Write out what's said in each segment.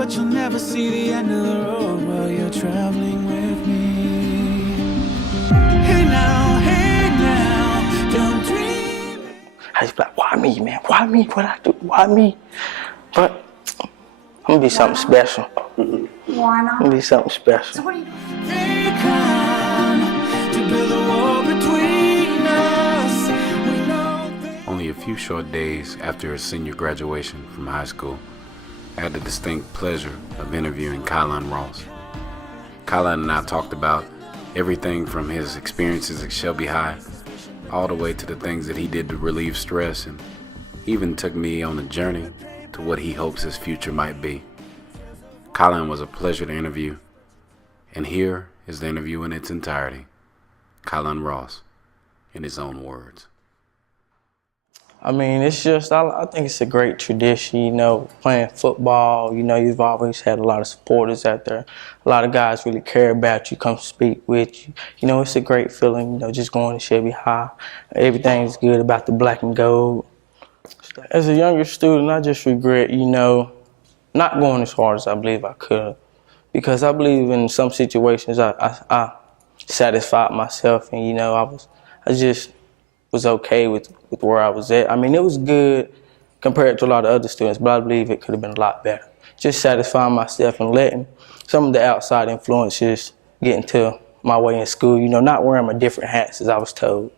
but you'll never see the end of the road while you're traveling with me. Hey now, don't dream. I just be like, why me, man? Why me? What I do? Why me? But I'm gonna be something special. Why not? I'm gonna be something special. So what are you doing? They come to build a wall between us. We know they... Only a few short days after his senior graduation from high school, I had the distinct pleasure of interviewing Kylon Ross. Kylon and I talked about everything from his experiences at Shelby High all the way to the things that he did to relieve stress, and even took me on a journey to what he hopes his future might be. Kylon was a pleasure to interview, and here is the interview in its entirety. Kylon Ross, in his own words. I mean, it's just, I think it's a great tradition, you know, playing football. You know, you've always had a lot of supporters out there. A lot of guys really care about you, come speak with you. You know, it's a great feeling, you know, just going to Shelby High. Everything's good about the black and gold. As a younger student, I just regret, you know, not going as hard as I believe I could. Because I believe in some situations I satisfied myself, and, you know, I just was okay with where I was at. I mean, it was good compared to a lot of other students, but I believe it could have been a lot better. Just satisfying myself and letting some of the outside influences get into my way in school, you know, not wearing my different hats as I was told.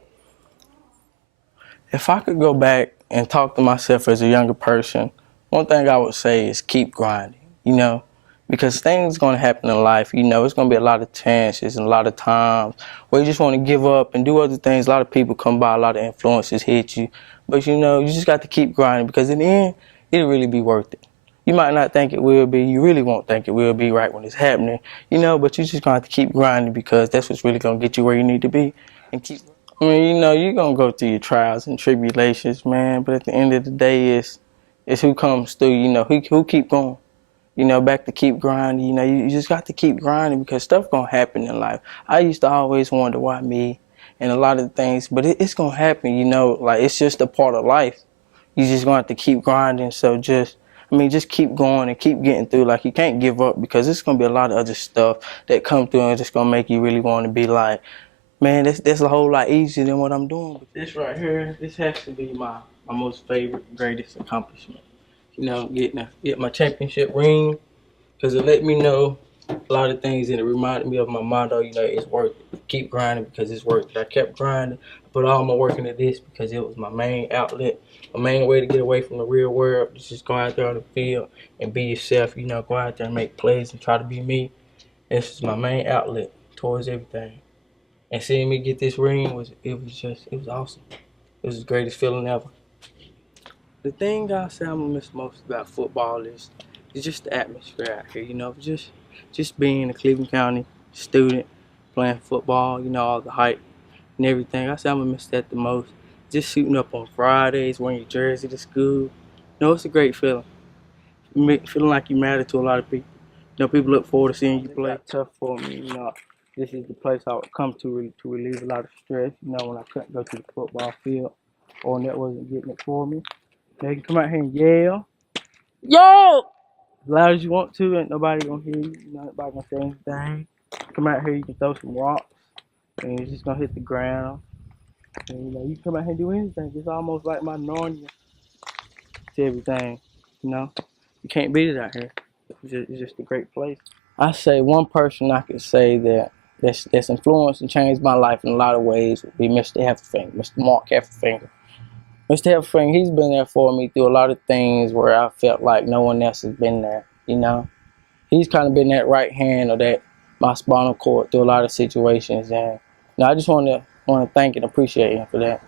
If I could go back and talk to myself as a younger person, one thing I would say is keep grinding, you know, because things going to happen in life, you know, it's going to be a lot of chances and a lot of times where you just want to give up and do other things. A lot of people come by, a lot of influences hit you. But, you know, you just got to keep grinding, because in the end, it'll really be worth it. You might not think it will be. You really won't think it will be right when it's happening, you know, but you just going to have to keep grinding, because that's what's really going to get you where you need to be. And keep. I mean, you know, you're going to go through your trials and tribulations, man, but at the end of the day, it's who comes through, you know, who keep going. You know, back to keep grinding. You know, you just got to keep grinding, because stuff gonna happen in life. I used to always wonder why me and a lot of things, but it's gonna happen, you know, like it's just a part of life. You just gonna have to keep grinding. So just keep going and keep getting through. Like, you can't give up, because it's gonna be a lot of other stuff that come through and just gonna make you really want to be like, man, that's a whole lot easier than what I'm doing. But this right here, this has to be my most favorite, greatest accomplishment. You know, get my championship ring, because it let me know a lot of things, and it reminded me of my motto, you know, it's worth it. Keep grinding, because it's worth it. I kept grinding. I put all my work into this because it was my main outlet, my main way to get away from the real world. Just go out there on the field and be yourself, you know, go out there and make plays and try to be me. This is my main outlet towards everything. And seeing me get this ring, it was awesome. It was the greatest feeling ever. The thing I say I'm gonna miss most about football is just the atmosphere out here, you know, just being a Cleveland County student, playing football, you know, all the hype and everything. I say I'm gonna miss that the most. Just shooting up on Fridays, wearing your jersey to school. You know, it's a great feeling. Feeling like you matter to a lot of people. You know, people look forward to seeing you play. It's tough for me, you know. This is the place I would come to relieve a lot of stress, you know, when I couldn't go to the football field or when that wasn't getting it for me. They can come out here and yell. Yo! As loud as you want to, ain't nobody gonna hear you. Nobody gonna say anything. Come out here, you can throw some rocks, and it's just gonna hit the ground. And, you know, you can come out here and do anything. It's almost like my Narnia to everything, you know. You can't beat it out here. It's just a great place. I say one person I could say that's influenced and changed my life in a lot of ways would be Mr. Hefferfinger, Mr. Mark Hefferfinger. Mr. Hefferfinger, he's been there for me through a lot of things where I felt like no one else has been there, you know. He's kind of been that right hand or that my spinal cord through a lot of situations, and you know, I just want to thank and appreciate him for that.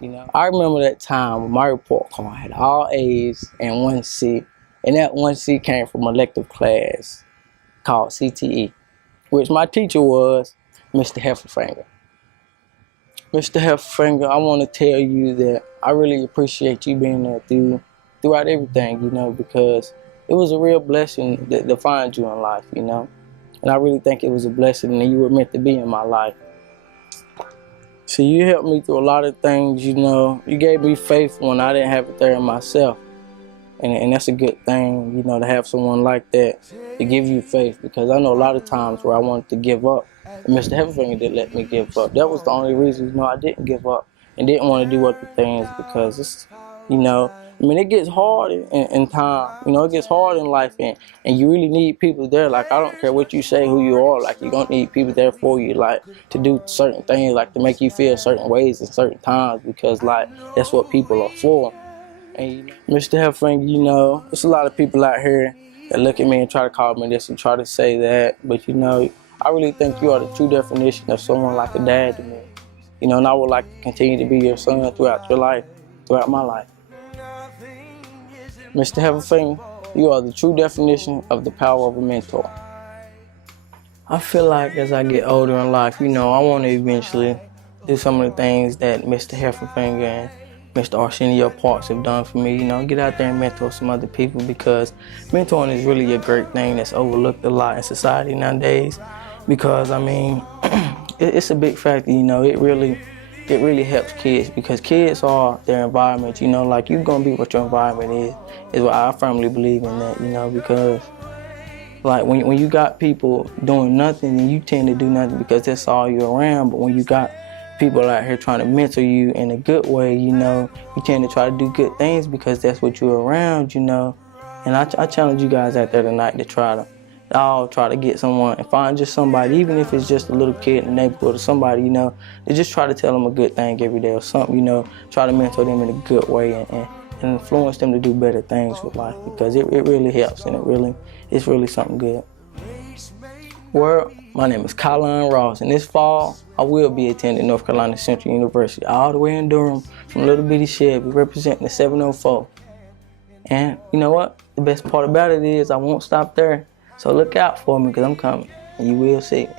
You know, I remember that time when my report card had all A's and 1 C, and that 1 C came from an elective class called CTE, which my teacher was Mr. Hefferfinger. Mr. Hefferfinger, I want to tell you that I really appreciate you being there throughout everything, you know, because it was a real blessing to find you in life, you know. And I really think it was a blessing that you were meant to be in my life. So you helped me through a lot of things, you know. You gave me faith when I didn't have it there in myself. And that's a good thing, you know, to have someone like that to give you faith, because I know a lot of times where I wanted to give up, and Mr. Hefferfinger didn't let me give up. That was the only reason, you know, I didn't give up and didn't want to do other things, because it's, you know, I mean, it gets hard in time, you know, it gets hard in life, and you really need people there. Like, I don't care what you say, who you are, like, you're going to need people there for you, like, to do certain things, like, to make you feel certain ways in certain times, because, like, that's what people are for. And Mr. Hefferfinger, you know, there's a lot of people out here that look at me and try to call me this and try to say that, but, you know, I really think you are the true definition of someone like a dad to me. You know, and I would like to continue to be your son throughout your life, throughout my life. Mr. Hefferfinger, you are the true definition of the power of a mentor. I feel like as I get older in life, you know, I want to eventually do some of the things that Mr. Hefferfinger and Mr. Arsenio Parks have done for me. You know, get out there and mentor some other people, because mentoring is really a great thing that's overlooked a lot in society nowadays. Because, I mean, it's a big factor, you know, it really helps kids, because kids are their environment, you know, like, you're gonna be what your environment is what I firmly believe in that, you know, because like when you got people doing nothing, and you tend to do nothing because that's all you're around. But when you got people out here trying to mentor you in a good way, you know, you tend to try to do good things because that's what you're around, you know. And I challenge you guys out there tonight to try to get someone and find just somebody, even if it's just a little kid in the neighborhood or somebody, you know, to just try to tell them a good thing every day or something, you know, try to mentor them in a good way and influence them to do better things with life, because it really helps, and it's really something good. Well, my name is Kylon Ross, and this fall I will be attending North Carolina Central University all the way in Durham from Little Bitty Chevy, representing the 704. And you know what? The best part about it is I won't stop there. So look out for me, because I'm coming, and you will see me.